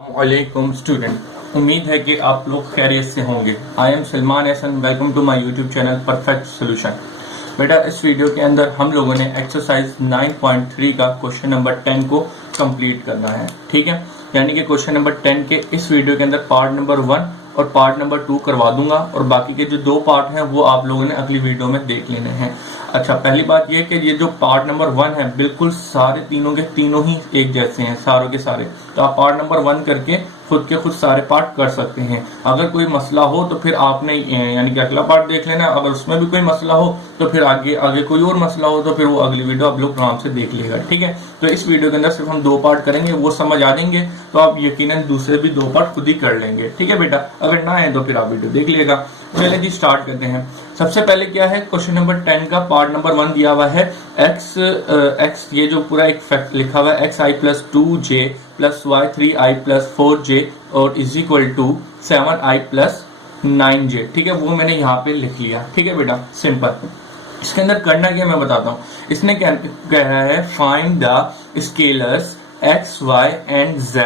वालेकुम स्टूडेंट, उम्मीद है कि आप लोग खैरियत से होंगे। I am Salman Ehsan, welcome to my YouTube channel perfect solution. बेटा, इस वीडियो के अंदर हम लोगों ने एक्सरसाइज 9.3 का क्वेश्चन नंबर 10 को कंप्लीट करना है। ठीक है, यानी कि क्वेश्चन नंबर 10 के इस वीडियो के अंदर पार्ट नंबर 1 और पार्ट नंबर 2 करवा दूंगा और बाकी के जो 2 पार्ट हैं वो आप लोगों ने अगली वीडियो में देख लेने हैं। अच्छा, पहली बात यह कि ये जो पार्ट नंबर 1 है बिल्कुल सारे तीनों के तीनों ही एक जैसे हैं, सारों के सारे। तो आप पार्ट नंबर 1 करके खुद के खुद सारे पार्ट कर सकते हैं। अगर कोई मसला हो तो फिर आपने यानी कि अगला पार्ट देख लेना। अगर उसमें भी कोई मसला हो तो फिर आगे कोई और मसला हो तो फिर वो अगली वीडियो आप लोग आराम से देख लेगा। ठीक है, तो इस वीडियो के अंदर सिर्फ हम 2 पार्ट करेंगे, वो समझ आ जाएंगे तो आप यकीनन दूसरे भी 2 पार्ट खुद ही कर लेंगे। ठीक है बेटा, अगर ना है तो फिर आप वीडियो देख लेगा। पहले जी स्टार्ट करते हैं। सबसे पहले क्या है, क्वेश्चन नंबर 10 का पार्ट नंबर 1 दिया हुआ है। x ये जो पूरा एक फैक्ट लिखा हुआ है, xi plus 2j plus y 3i plus 4j और is equal to 7i plus 9j। ठीक है, वो मैंने यहाँ पे लिख लिया। ठीक है बेटा, सिंपल। इसके अंदर करना क्या मैं बताता हूँ। इसने क्या कहा है, find the scalars x, y and z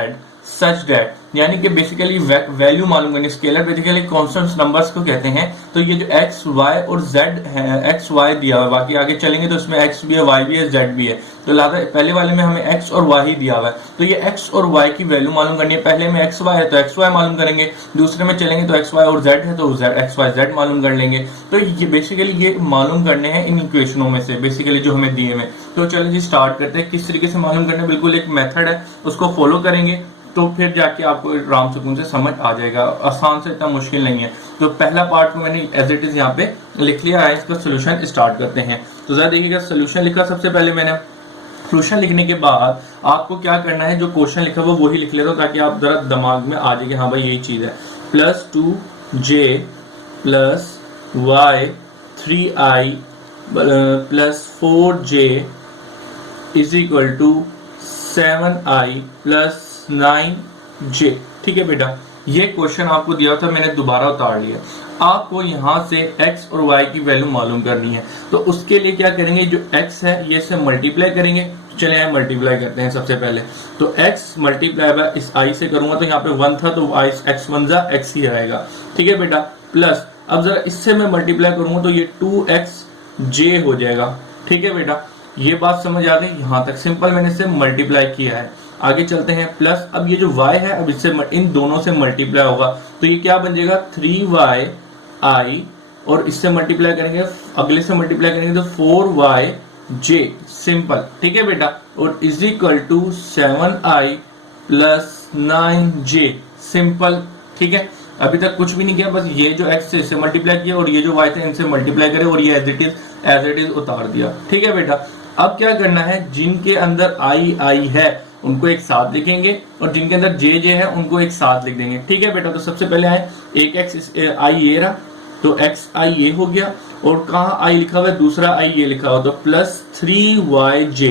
such that, यानी कि बेसिकली वैल्यू मालूम करनी। स्केलर बेसिकली कांस्टेंट नंबर्स को कहते हैं। तो ये जो x, y और z है, x, y दिया हुआ है, बाकी आगे चलेंगे तो इसमें x भी है, y भी है, z भी है। तो लिहाजा पहले वाले में हमें x और y ही दिया हुआ है। तो ये x और y की वैल्यू मालूम करनी है। पहले में x, y है तो x, y मालूम करेंगे, दूसरे में चलेंगे तो x, y और z है तो x, y, z मालूम कर लेंगे। तो ये बेसिकली ये मालूम करने हैं इन इक्वेशनों में से बेसिकली जो हमें दिए हुए। तो चलो जी स्टार्ट करते हैं। किस तरीके से मालूम करना है, बिल्कुल एक मेथड है, उसको फॉलो करेंगे तो फिर जाके आपको आराम सुकून से समझ आ जाएगा। आसान से, इतना मुश्किल नहीं है। तो पहला पार्ट को मैंने एज इट इज यहाँ पे लिख लिया है। इसका सोल्यूशन स्टार्ट करते हैं। तो जरा देखिएगा, सोल्यूशन लिखा सबसे पहले मैंने। सोल्यूशन लिखने के बाद आपको क्या करना है, जो क्वेश्चन लिखा हुआ वही लिख लेता हूँ ताकि आप जरा दिमाग में आ जाएगा, हाँ भाई यही चीज है। Plus 2j plus y 3i plus 4j is equal to 7i plus 9j। ठीक है बेटा, ये क्वेश्चन आपको दिया था, मैंने दोबारा उतार लिया। आपको यहाँ से x और y की वैल्यू मालूम करनी है। तो उसके लिए क्या करेंगे, जो x है ये से मल्टीप्लाई करेंगे। चले आए मल्टीप्लाई करते हैं सबसे पहले। तो x मल्टीप्लाई बाय इस i से करूंगा तो यहाँ पे 1 था तो x1 जा x ही रहेगा। ठीक है बेटा, प्लस अब जरा इससे मैं मल्टीप्लाई करूंगा तो ये 2xj हो जाएगा। ठीक है बेटा, ये बात समझ आ गई। यहाँ तक सिंपल मैंने इससे मल्टीप्लाई किया है। आगे चलते हैं। प्लस अब ये जो y है अब इससे इन दोनों से मल्टीप्लाई होगा तो ये क्या बन जाएगा 3yi और इससे मल्टीप्लाई करेंगे, अगले से मल्टीप्लाई करेंगे तो 4yj। सिंपल। ठीक है बेटा, और is equal to 7i plus 9j। Simple. ठीक है, अभी तक कुछ भी नहीं किया, बस ये जो x से इससे मल्टीप्लाई किया और ये जो y थे इनसे मल्टीप्लाई करे और ये एज इट इज उतार दिया। ठीक है बेटा, अब क्या करना है, जिनके अंदर i है उनको एक साथ लिखेंगे और जिनके अंदर j है उनको एक साथ लिख देंगे। ठीक है बेटा, तो सबसे पहले आए एक x i ये रहा तो x i ये हो गया और कहाँ i लिखा हुआ है, दूसरा i ये लिखा हुआ तो प्लस 3yj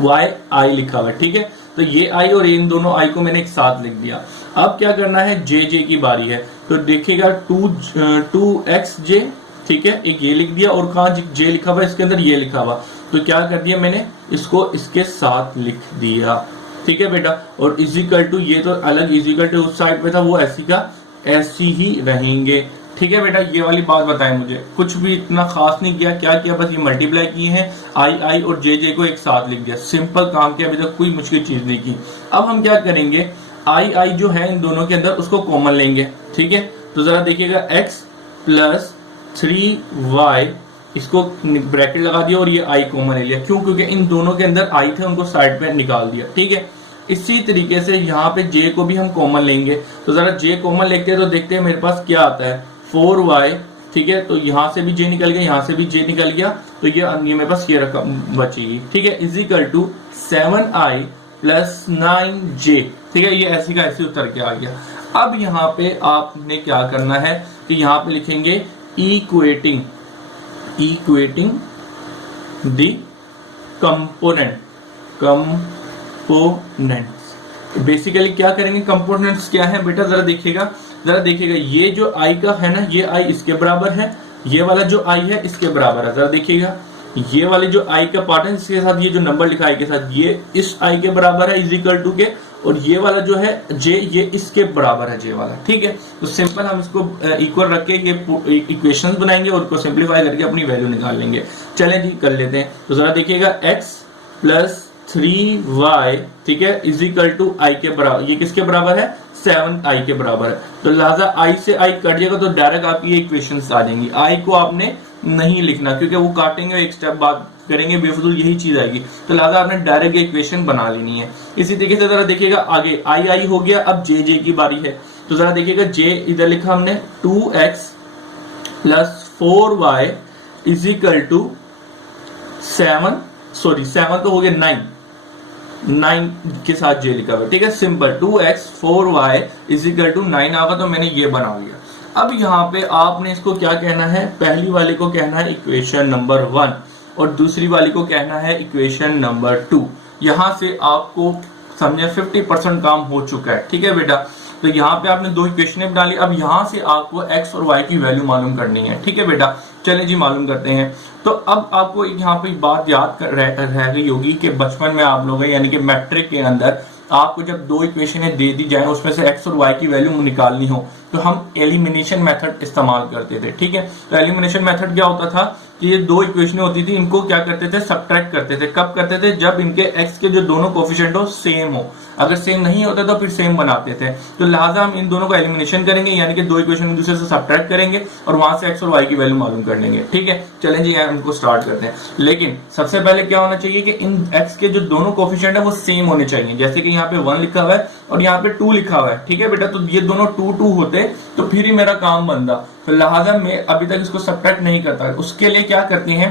y i लिखा हुआ है। ठीक है, तो ये i और इन दोनों i को मैंने एक साथ लिख दिया। अब क्या करना है, j की बारी है। तो देखिएगा 2xj। ठीक है, एक ये लिख दिया और कहाँ j लिखा हुआ है, इसके अंदर ये लिखा हुआ तो क्या कर दिया मैंने, इसको इसके साथ लिख दिया। ठीक है बेटा, और इजिकल टू ये तो अलग, इजिकल टू उस साइड पे था वो ऐसी का ऐसी ही रहेंगे। ठीक है बेटा, ये वाली बात बताएं मुझे, कुछ भी इतना खास नहीं किया। क्या किया, बस ये मल्टीप्लाई किए हैं, आई और जे को एक साथ लिख दिया। सिंपल काम किया, अभी तक कोई मुश्किल चीज नहीं की। अब हम क्या करेंगे, आई जो है इन दोनों के अंदर उसको कॉमन लेंगे। ठीक है, तो जरा देखिएगा x प्लस 3y, इसको ब्रैकेट लगा दिया और ये i कॉमन ले लिया। क्यों, क्योंकि इन दोनों के अंदर i थे, उनको साइड पे निकाल दिया। ठीक है, इसी तरीके से यहाँ पे j को भी हम कॉमन लेंगे। तो जरा j कॉमन लेते हैं तो देखते हैं मेरे पास क्या आता है, 4y। ठीक है, तो यहाँ से भी j निकल गया, यहाँ से भी j निकल गया तो ये मेरे पास ये रकम बचेगी। ठीक है, is equal to 7i plus 9j। ठीक है, ये ऐसे का ऐसे उतर के आ गया। अब यहाँ पे आपने क्या करना है कि यहाँ पे लिखेंगे इक्वेटिंग द कंपोनेंट्स। बेसिकली क्या करेंगे, कंपोनेंट्स क्या है बेटा, जरा देखिएगा ये जो i का है ना, ये i इसके बराबर है, ये वाला जो i है इसके बराबर है। जरा देखिएगा, ये वाले जो i का पार्ट है इसके साथ ये जो नंबर लिखा है के साथ ये इस i के बराबर है इज इक्वल टू के, और ये वाला जो है j ये इसके बराबर है j वाला, ठीक है। तो सिंपल हम इसको इक्वल रख के ये इक्वेशंस बनाएंगे और उसको सिंप्लीफाई करके अपनी वैल्यू निकाल लेंगे। चलें जी कर लेते हैं। तो जरा देखिएगा x प्लस 3y, ठीक है, इज इक्वल टू i के बराबर, ये किसके बराबर है 7i के बराबर है। तो लिहाजा i से i कट जाएगा तो डायरेक्ट आपकी ये इक्वेशंस आ जाएंगी। i को आपने नहीं लिखना क्योंकि वो काटेंगे, एक स्टेप बाद करेंगे, बेफजूल यही चीज आएगी। तो लिहाजा आपने डायरेक्ट ये इक्वेशन बना लेनी है। इसी तरीके से जरा देखिएगा आगे i हो गया, अब j की बारी है। तो जरा देखिएगा j इधर लिखा हमने 2x plus 4y is equal to 7 तो हो गया 9 के साथ j लिखा हुआ, ठीक है। Simple 2x 4y is equal to 9 आगा, तो मैंने ये बना लिया। अब यहाँ पे आपने इसको क्या कहना है, पहली वाले को कहना है इक्वेशन नंबर 1 और दूसरी वाली को कहना है इक्वेशन नंबर 2। यहां से आपको समझे 50% काम हो चुका है, ठीक है बेटा। तो यहाँ पे आपने दो इक्वेशन डाली, अब यहाँ से आपको x और y की वैल्यू मालूम करनी है, ठीक है बेटा। चले जी मालूम करते हैं। तो अब आपको यहाँ पे बात याद रह गई होगी कि बचपन में आप लोग यानी कि मैट्रिक के अंदर आपको जब दो इक्वेशनें दे दी जाए उसमें से x और y की वैल्यू निकालनी हो तो हम एलिमिनेशन मेथड इस्तेमाल करते थे, ठीक है। तो एलिमिनेशन मेथड क्या होता था कि ये दो इक्वेशनें होती थी, इनको क्या करते थे सब्ट्रैक्ट करते थे। कब करते थे, जब इनके x के जो दोनों कोफिशिएंट हो सेम हो। अगर सेम नहीं होता तो फिर सेम बनाते थे। तो लिहाजा हम इन दोनों को एलिमिनेशन करेंगे, यानी कि दो इक्वेशन एक दूसरे से सब्ट्रैक्ट करेंगे और वहां से x और y की वैल्यू मालूम कर लेंगे, ठीक है। चलें जी इनको स्टार्ट करते हैं। लेकिन सबसे पहले क्या होना चाहिए कि इन x के जो दोनों कोफिशिएंट है वो सेम होने चाहिए। जैसे कि यहाँ पे 1 लिखा हुआ है और यहाँ पे 2 लिखा हुआ है, ठीक है बेटा। तो ये दोनों 2 होते तो फिर ही मेरा काम बनता। तो लिहाजा मैं अभी तक इसको सब्ट्रैक्ट नहीं करता। उसके लिए क्या करते हैं,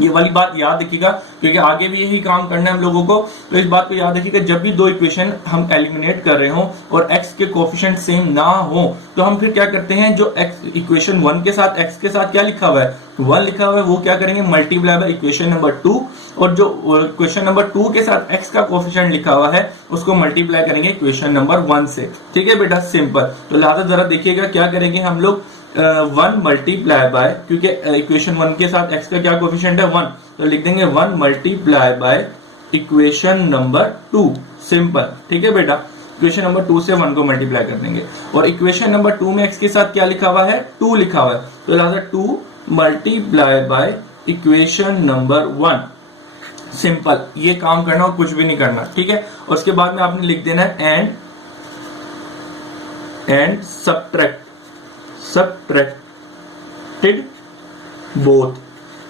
ये वाली बात याद रखिएगा क्योंकि आगे भी यही काम करना है हम लोगों को। तो इस बात को याद रखिएगा, जब भी दो इक्वेशन हम एलिमिनेट कर रहे हो और x के कोफिशिएंट सेम ना हो तो हम फिर क्या करते हैं, जो x इक्वेशन 1 के साथ x के साथ क्या लिखा हुआ है 1 लिखा हुआ है, वो क्या करेंगे मल्टीप्लाई बाय इक्वेशन नंबर 2, और जो इक्वेशन नंबर 2 के साथ x का कोफिशिएंट लिखा हुआ है उसको मल्टीप्लाई करेंगे इक्वेशन नंबर 1 से, ठीक है बेटा, सिंपल। तो लिहाजा जरा देखिएगा क्या करेंगे हम लोग 1 मल्टीप्लाई बाय, क्योंकि इक्वेशन 1 के साथ x का क्या कोफिशिएंट है 1, तो लिख देंगे 1 multiply by equation number 2, simple, ठीक है बेटा। इक्वेशन नंबर 2 से 1 को मल्टीप्लाई कर देंगे और इक्वेशन नंबर 2 में x के साथ क्या लिखा हुआ है 2 लिखा हुआ है, तो लिहाजा 2 multiply by equation number 1, simple. ये काम करना और कुछ भी नहीं करना, ठीक है। और उसके बाद में आपने लिख देना है एंड सब्ट्रैक्टेड बोथ,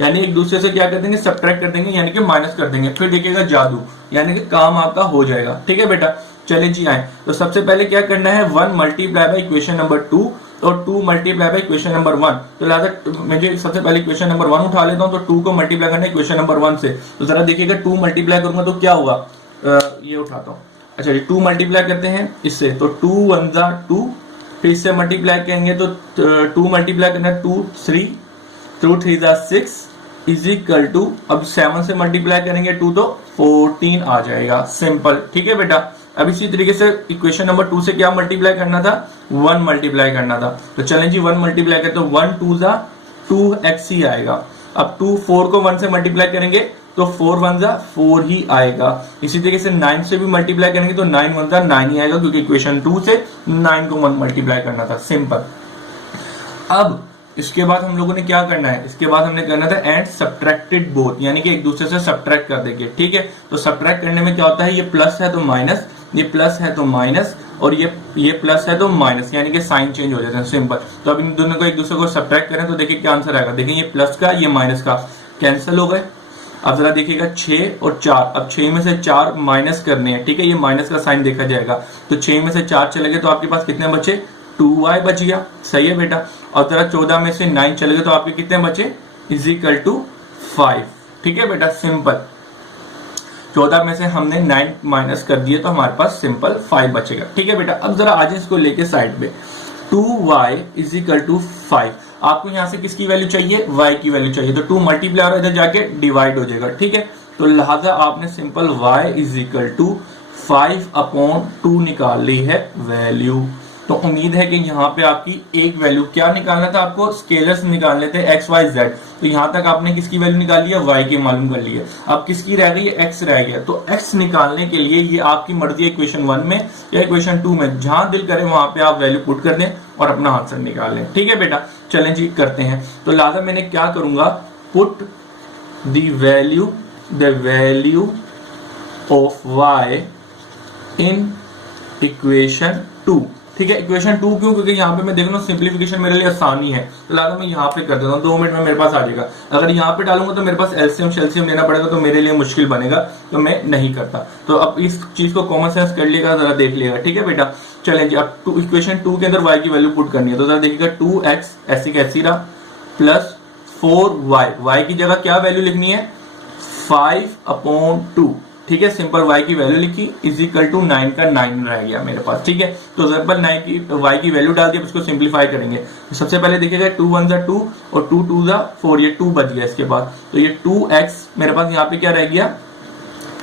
यानी एक दूसरे से क्या कर देंगे सब्ट्रैक्ट कर देंगे, यानी कि माइनस कर देंगे। फिर देखिएगा जादू, यानी कि काम आपका हो जाएगा, ठीक है बेटा। चले जी आए। तो सबसे पहले क्या करना है 1 मल्टीप्लाई बाय इक्वेशन नंबर 2 और 2 मल्टीप्लाई बाय इक्वेशन नंबर 1। तो लिहाजा मुझे सबसे पहले इक्वेशन नंबर 1 उठा लेता हूं, तो 2 को मल्टीप्लाई करना है इक्वेशन नंबर 1 से। तो जरा देखिएगा 2 मल्टीप्लाई करूंगा तो क्या होगा, ये उठाता हूं, अच्छा जी 2 मल्टीप्लाई करते हैं इससे, तो 2 1 जा 2, फिर इससे मल्टीप्लाई करेंगे तो 2 मल्टीप्लाई करना है 2 3 2 3 जा 6 इज इक्वल टू, अब 7 से मल्टीप्लाई करेंगे 2 तो 14 आ जाएगा, सिंपल, ठीक है बेटा। अब इसी तरीके से इक्वेशन नंबर 2 से क्या मल्टीप्लाई करना था 1 मल्टीप्लाई करना था। तो चलें जी 1 मल्टीप्लाई करते तो 1 2 जा 2x ही आएगा। अब 2 4 को 1 से मल्टीप्लाई करेंगे तो 4 1 जा 4 ही आएगा। इसी तरीके से 9 से भी मल्टीप्लाई करेंगे तो 9 1 जा 9 ही आएगा, क्योंकि इक्वेशन 2 से 9 को 1 मल्टीप्लाई करना था, सिंपल। अब इसके बाद हम लोगों ने क्या करना है, इसके बाद हमने करना था एंड सब्ट्रैक्टेड बोथ, यानी कि एक दूसरे से सब्ट्रैक्ट कर देंगे, ठीक है। तो सब्ट्रैक्ट करने में क्या होता है, ये प्लस है तो माइनस, ये प्लस है तो माइनस, और ये प्लस है तो माइनस, यानी कि साइन चेंज हो जाता है, सिंपल। तो अब इन दोनों को एक दूसरे को सब्ट्रैक्ट करें तो देखिए क्या आंसर आएगा, देखिए ये प्लस का ये माइनस का कैंसिल हो गए। अब जरा देखिएगा 6 और 4, अब 6 में से 4 माइनस करने हैं, ठीक है, ये माइनस का साइन देखा जाएगा। तो 6 में से 4 चले गए तो आपके पास कितने बचे 2y बच गया, सही है बेटा। और जरा 14 में से 9 चले गए तो आपके कितने बचे इज इक्वल टू 5, ठीक है बेटा, सिंपल। 14 में से हमने 9 माइनस कर दिए तो हमारे पास सिंपल 5 बचेगा, ठीक है बेटा। अब जरा आज इसको लेके साइड पे 2y इज इक्वल टू 5, आपको यहां से किसकी वैल्यू चाहिए y की वैल्यू चाहिए, तो 2 मल्टीप्लाई और इधर जाके डिवाइड हो जाएगा, ठीक है। तो लिहाजा आपने simple y is equal to 5/2 निकाल ली है वैल्यू। तो उम्मीद है कि यहाँ पे आपकी एक वैल्यू, क्या निकालना था आपको, स्केलर्स निकालने थे एक्स वाई जेड, तो यहाँ तक आपने किसकी वैल्यू निकाल लिया, वाई की मालूम कर ली है। अब किसकी रह गई है, एक्स रह गया। तो एक्स निकालने के लिए ये आपकी मर्जी है इक्वेशन 1 में या इक्वेशन 2 में, जहां दिल करे वहां पे आप वैल्यू पुट कर दें और अपना आंसर निकाल लें। ठीक है बेटा, चलें जी करते हैं। तो लिहाजा मैंने क्या करूंगा, put the value of y in equation 2। ठीक है, इक्वेशन 2 क्यों, क्योंकि यहाँ पे मैं देख रहा हूँ सिंप्लीफिकेशन मेरे लिए आसानी है, तो लिहाजा मैं यहाँ पे कर देता हूँ, 2 मिनट में मेरे पास आ जाएगा। अगर यहाँ पे डालूंगा तो मेरे पास एलसीएम शेल्सियम लेना पड़ेगा, तो मेरे लिए मुश्किल बनेगा, तो मैं नहीं करता। तो अब इस चीज को कॉमन सेंस कर लिएगा, जरा देख लिएगा। ठीक है बेटा, चलें जी। अब इक्वेशन 2 के अंदर y की वैल्यू पुट करनी है, तो जरा देखिएगा 2x ऐसी कैसी रहा प्लस 4y, y की जगह क्या वैल्यू लिखनी है, 5/2। ठीक है, सिंपल y की वैल्यू लिखी इज इक्वल टू 9 का 9 रह गया मेरे पास। ठीक है, तो सिंपल 9 की y की वैल्यू डाल दी, अब इसको सिंप्लीफाई करेंगे। तो सबसे पहले देखिएगा 2 1 जा 2 और 2 2 जा 4, ये 2 बच गया इसके बाद। तो ये 2x मेरे पास यहाँ पे क्या रह गया,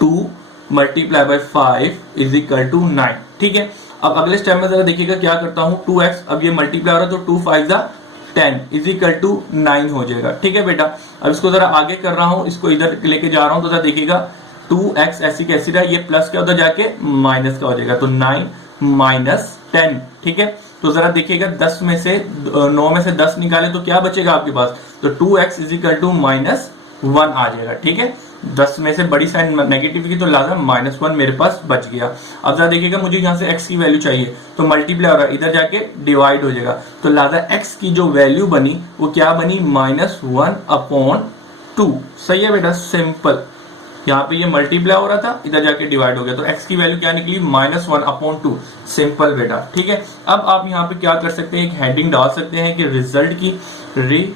2 multiply by 5 is equal to 9। ठीक है, अब अगले स्टेप में जरा देखिएगा क्या करता हूँ, 2x अब ये मल्टीप्लाई हो रहा है तो 2 5 जा 10 इज इक्वल टू 9 हो जाएगा। ठीक है बेटा, अब इसको जरा आगे कर रहा हूँ, इसको इधर लेके जा रहा हूँ, तो जरा देखिएगा 2x ऐसी कैसी रहा, ये प्लस का उधर जाके माइनस का हो जाएगा, तो 9 माइनस 10। ठीक है, तो जरा देखिएगा 10 में से 9 में से 10 निकाले तो क्या बचेगा आपके पास, तो 2x इज इक्वल टू -1 आ जाएगा। ठीक है, 10 में से बड़ी साइन नेगेटिव की, तो लाजा -1 मेरे पास बच गया। अब जरा देखिएगा मुझे यहाँ से x की वैल्यू चाहिए, तो मल्टीप्लाई हो रहा है, इधर जाके डिवाइड हो जाएगा, तो लाजा x की जो वैल्यू बनी वो क्या बनी, -1/2। सही है बेटा, सिंपल। यहाँ पे ये मल्टीप्लाई हो रहा था, इधर जाके डिवाइड हो गया, तो x की वैल्यू क्या निकली, -1/2। सिंपल बेटा। ठीक है, अब आप यहाँ पे क्या कर सकते हैं, एक हेडिंग डाल सकते हैं कि रिजल्ट की रिजल्ट,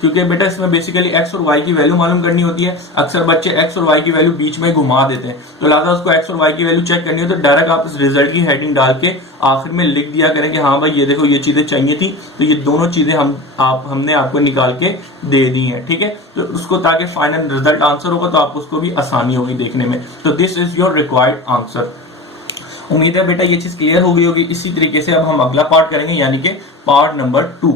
क्योंकि बेटा इसमें बेसिकली x और y की वैल्यू मालूम करनी होती है। अक्सर बच्चे x और y की वैल्यू बीच में घुमा देते हैं, तो लिहाजा उसको x और y की वैल्यू चेक करनी हो तो डायरेक्ट आप इस रिजल्ट की हेडिंग डाल के आखिर में लिख दिया करें कि हाँ भाई ये देखो ये चीजें चाहिए थी, तो ये दोनों चीजें हमने आपको निकाल के दे दी हैं। ठीक है, तो उसको ताकि फाइनल रिजल्ट आंसर होगा तो आपको उसको भी आसानी होगी देखने में। तो this is your required answer. उम्मीद है बेटा ये चीज क्लियर हो गई होगी। इसी तरीके से अब हम अगला पार्ट करेंगे, यानी कि पार्ट नंबर 2।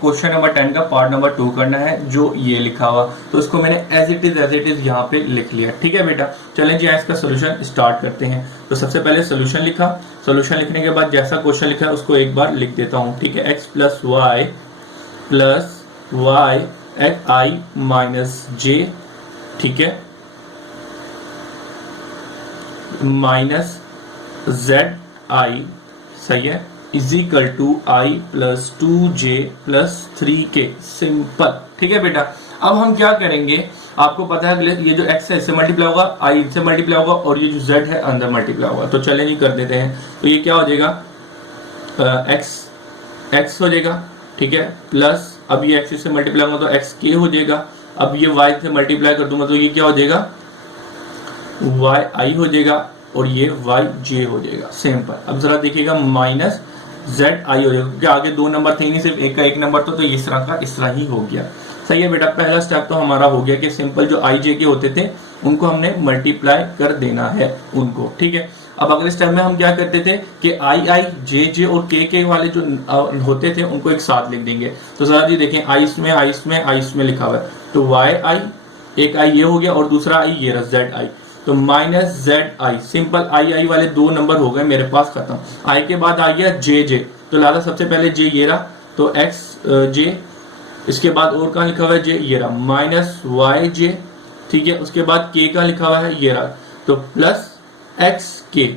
क्वेश्चन नंबर 10 का पार्ट नंबर 2 करना है, जो ये लिखा हुआ, तो इसको मैंने एज इट इज यहाँ पे लिख लिया। ठीक है बेटा, चलें जी इसका सोल्यूशन स्टार्ट करते हैं। तो सबसे पहले सोल्यूशन लिखा, सोल्यूशन लिखने के बाद जैसा क्वेश्चन लिखा है उसको एक बार लिख देता हूँ। ठीक है, x + y i - j, ठीक है, माइनस zi, सही है, is equal to i + 2j + 3k। Simple. ठीक है बेटा, अब हम क्या करेंगे, आपको पता है ये जो x है इससे मल्टीप्लाई होगा, i से मल्टीप्लाई होगा और ये जो z है अंदर मल्टीप्लाई होगा। तो चलें जी कर देते हैं। तो ये क्या हो जाएगा, x हो जाएगा। ठीक है, प्लस अब ये x से मल्टीप्लाई होगा तो xk हो जाएगा। अब ये y से मल्टीप्लाई कर दूंगा तो ये क्या हो जाएगा, yi हो जाएगा और ये yj हो जाएगा। सिंपल। अब जरा देखिएगा माइनस zi हो जाएगा, क्योंकि आगे 2 नंबर थे नहीं, सिर्फ एक का 1 नंबर तो इस तरह का इस तरह ही हो गया। सही है बेटा, पहला स्टेप तो हमारा हो गया कि सिंपल जो ij के होते थे उनको हमने मल्टीप्लाई कर देना है उनको। ठीक है, अब अगले स्टेप में हम क्या करते थे कि i j और k वाले जो होते थे उनको एक साथ लिख देंगे। तो जरा जी देखें, i इसमें लिखा हुआ है, तो yi, एक i ये हो गया और दूसरा i ये रहा zi, तो -zi। सिंपल i वाले 2 नंबर हो गए मेरे पास खत्म। i के बाद आ गया j, तो लाला सबसे पहले j ये रहा, तो x j, इसके बाद और कहाँ लिखा हुआ है j, ये रहा -yj। ठीक है, उसके बाद k का लिखा हुआ है ये रहा, तो प्लस xk,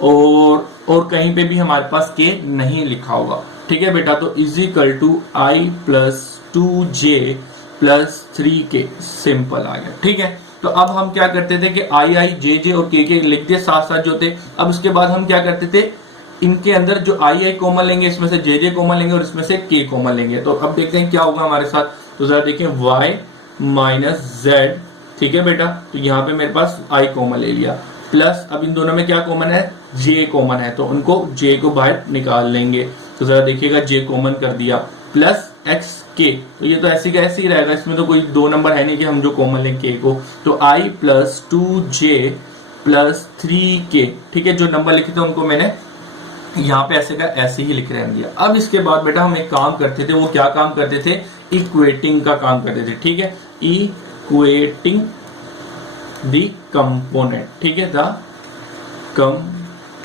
और कहीं पे भी हमारे पास k नहीं लिखा होगा। ठीक है बेटा, तो is equal to i + 2j + 3k। Simple आ गया। ठीक है, तो अब हम क्या करते थे कि i j और k लिख दिए साथ साथ जो थे। अब उसके बाद हम क्या करते थे, इनके अंदर जो i कॉमन लेंगे, इसमें से j कॉमन लेंगे और इसमें से k कॉमन लेंगे। तो अब देखते हैं क्या होगा हमारे साथ। तो जरा देखिए y - z, ठीक है बेटा, तो यहाँ पे मेरे पास i कॉमन ले लिया, प्लस अब इन दोनों में क्या कॉमन है, j कॉमन है, तो उनको j को बाहर निकाल लेंगे। तो जरा देखिएगा j कॉमन कर दिया, प्लस xk, तो ये तो ऐसे का ऐसे ही रहेगा, इसमें तो कोई 2 नंबर है नहीं कि हम जो कॉमन लें k को। तो i + 2j प्लस 3k, ठीक है। जो नंबर लिखे थे उनको मैंने यहाँ पे ऐसे का ऐसे ही लिख रहने दिया। अब इसके बाद बेटा हम एक काम करते थे, वो क्या काम करते थे, इक्वेटिंग का काम करते थे, ठीक है। इक्वेटिंग द कंपोनेंट, ठीक है, the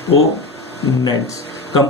components.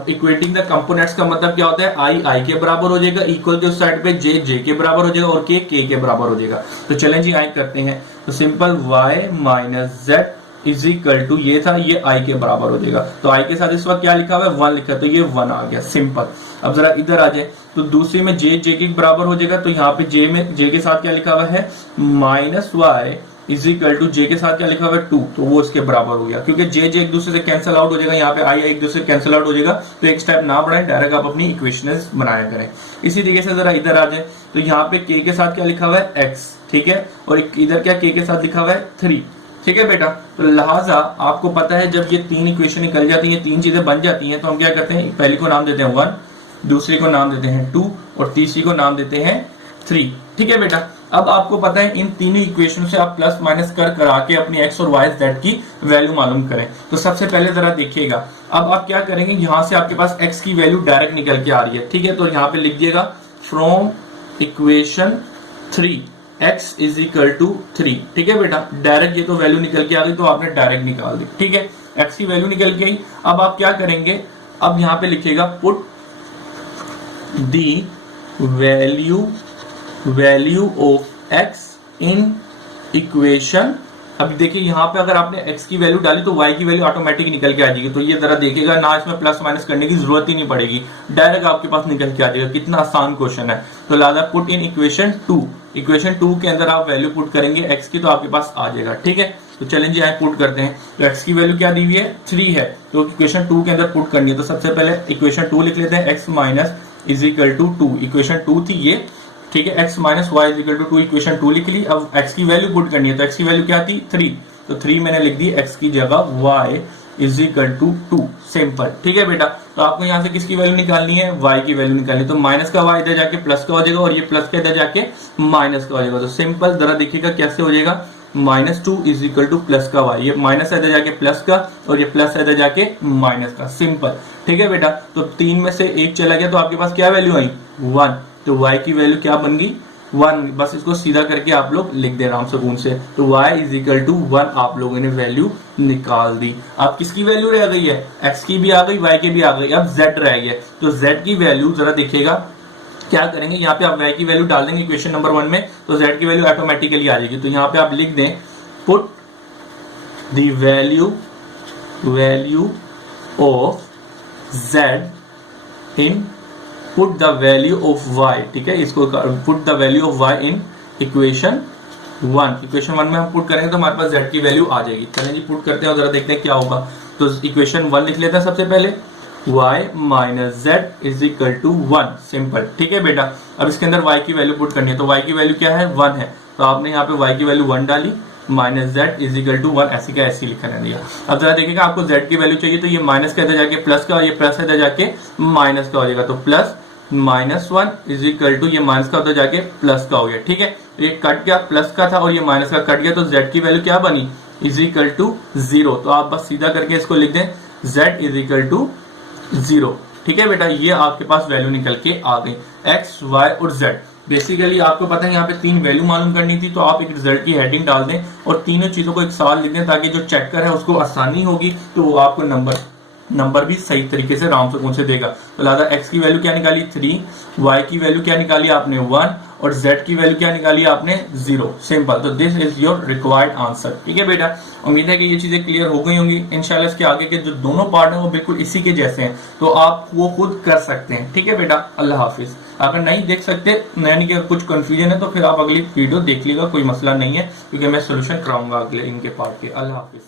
Equating the components का मतलब क्या होता है, आई के बराबर हो जाएगा, इक्वल के उस साइड पे जे के बराबर हो जाएगा और के के बराबर हो जाएगा। तो चलें जी आई करते हैं। तो simple y minus z is equal to, ये था, ये आई के बराबर हो जाएगा। तो आई के साथ इस वक्त क्या लिखा हुआ है, 1 लिखा है, तो ये 1 आ गया, सिंपल। अब जरा इधर आ जाए, तो दूसरी में जे के बराबर हो जाएगा, तो यहाँ पे जे के साथ क्या लिखा हुआ है, minus Y is equal to J के साथ क्या लिखा हुआ है 2, तो वो इसके बराबर हो गया, क्योंकि जे एक दूसरे से कैंसिल आउट हो जाएगा, यहाँ पे आई एक दूसरे से कैंसिल आउट हो जाएगा। तो एक स्टेप ना बढ़ाएं, डायरेक्ट आप अपनी इक्वेशंस बनाया करें। इसी तरीके से जरा इधर आ जाए, तो यहाँ पे के के साथ क्या लिखा हुआ है x, ठीक है, और इधर क्या के साथ लिखा हुआ है 3, ठीक है बेटा। तो लिहाजा आपको पता है जब ये 3 इक्वेशन निकल जाती हैं, 3 चीजें बन जाती हैं, तो हम क्या करते हैं, पहली को नाम देते हैं 1, दूसरी को नाम देते हैं 2 और तीसरी को नाम देते हैं 3, ठीक है बेटा। अब आपको पता है इन तीनों इक्वेशन से आप प्लस माइनस कर आके अपनी x और y z की वैल्यू मालूम करें। तो सबसे पहले जरा देखिएगा, अब आप क्या करेंगे, यहां से आपके पास x की वैल्यू डायरेक्ट निकल के आ रही है, ठीक है। तो यहाँ पे लिख दिएगा from equation 3 x is equal to 3, ठीक है बेटा। डायरेक्ट ये तो वैल्यू निकल के आ गई, तो आपने डायरेक्ट निकाल दी, ठीक है। x की वैल्यू निकल के आई। अब आप क्या करेंगे, अब यहाँ पे लिखिएगा put the value of x in equation. अब देखिए यहाँ पे अगर आपने x की वैल्यू डाली तो y की वैल्यू ऑटोमेटिक निकल के आ जाएगी। तो ये जरा देखिएगा ना, इसमें प्लस माइनस करने की जरूरत ही नहीं पड़ेगी, डायरेक्ट आपके पास निकल के आ जाएगा। कितना आसान क्वेश्चन है। तो लादा पुट इन इक्वेशन 2, इक्वेशन 2 के अंदर आप वैल्यू पुट करेंगे x की, तो आपके पास आ जाएगा, ठीक है। तो चलेंगे यहाँ पुट करते हैं। तो x की वैल्यू क्या दी हुई है, 3 है, तो इक्वेशन 2 के अंदर पुट करनी है। तो सबसे पहले इक्वेशन 2 लिख लेते हैं, x minus is equal to 2, equation 2 थी ये, ठीक है। x minus Y is equal to 2, equation 2 लिख ली। अब x की वैल्यू पुट करनी है, तो x की वैल्यू क्या थी 3, तो 3 मैंने लिख दी x की जगह, y is equal to 2, simple, ठीक है बेटा। तो आपको यहाँ से किसकी वैल्यू निकालनी है, y की वैल्यू निकालनी है। तो माइनस का y इधर जाके प्लस का हो जाएगा और ये प्लस का इधर जाके माइनस का हो जाएगा। तो सिंपल जरा देखिएगा कैसे हो जाएगा, -2 इज इक्वल टू प्लस का y, ये माइनस इधर जाके प्लस का और ये प्लस इधर जाके माइनस का, सिंपल, ठीक है बेटा। तो 3 में से 1 चला गया, तो आपके पास क्या वैल्यू आई 1, तो y की वैल्यू क्या बन गई 1। बस इसको सीधा करके आप लोग लिख दे आराम सुकून से। तो y इज इक्वल टू 1 आप लोगों ने वैल्यू निकाल दी। अब किसकी वैल्यू रह गई है, x की भी आ गई, y की भी आ गई, अब z रह गया। तो z की वैल्यू जरा देखिएगा क्या करेंगे, यहाँ पे आप y की वैल्यू डाल देंगे इक्वेशन नंबर 1 में, तो z की वैल्यू ऑटोमेटिकली आ जाएगी। तो यहाँ पे आप लिख दें put the value of z in put the value of y, ठीक है। इसको put the value of y in equation 1, equation 1 में हम पुट करेंगे तो हमारे पास z की वैल्यू आ जाएगी। चलें जी पुट करते हैं और जरा देखते हैं क्या होगा। तो इक्वेशन 1 लिख लेते हैं सबसे पहले, y minus z is equal to 1, simple, ठीक है बेटा। अब इसके अंदर y की वैल्यू पुट करनी है, तो y की वैल्यू क्या है 1 है, तो आपने यहाँ पे y की वैल्यू 1 डाली, minus z is equal to 1, ऐसी का ऐसी लिखा रहने दिया। अब जरा देखिएगा आपको z की वैल्यू चाहिए, तो ये माइनस का इधर जाके प्लस का और ये प्लस इधर जाके माइनस का हो जाएगा। तो प्लस -1 इज इक्वल टू, ये माइनस का उधर जाके प्लस का हो गया, ठीक है। तो ये कट गया, प्लस का था और ये माइनस का कट गया, तो z की वैल्यू क्या बनी इज इक्वल टू 0। तो आप बस सीधा करके इसको लिख दें z इज इक्वल टू 0, ठीक है बेटा। ये आपके पास वैल्यू निकल के आ गई x, y और z। बेसिकली आपको पता है यहाँ पे 3 वैल्यू मालूम करनी थी, तो आप एक रिजल्ट की हेडिंग डाल दें और तीनों चीजों को एक साथ लिख दें, ताकि जो चेकर है उसको आसानी होगी, तो वो आपको नंबर भी सही तरीके से आराम से देगा। तो लिहाजा x की वैल्यू क्या निकाली 3, y की वैल्यू क्या निकाली आपने 1 और z की वैल्यू क्या निकाली आपने 0, सिंपल। तो this is your required answer, ठीक है बेटा। उम्मीद है कि ये चीजें क्लियर हो गई होंगी। इंशाल्लाह इसके आगे के जो दोनों पार्ट हैं वो बिल्कुल इसी के जैसे हैं, तो आप वो खुद कर सकते हैं, ठीक है बेटा। अल्लाह हाफिज। अगर नहीं देख सकते, यानी कि कुछ कंफ्यूजन है, तो फिर आप अगली वीडियो देख लीजिएगा, कोई मसला नहीं है, क्योंकि मैं सोल्यूशन कराऊंगा अगले इनके पार्ट के। अल्लाह हाफिज।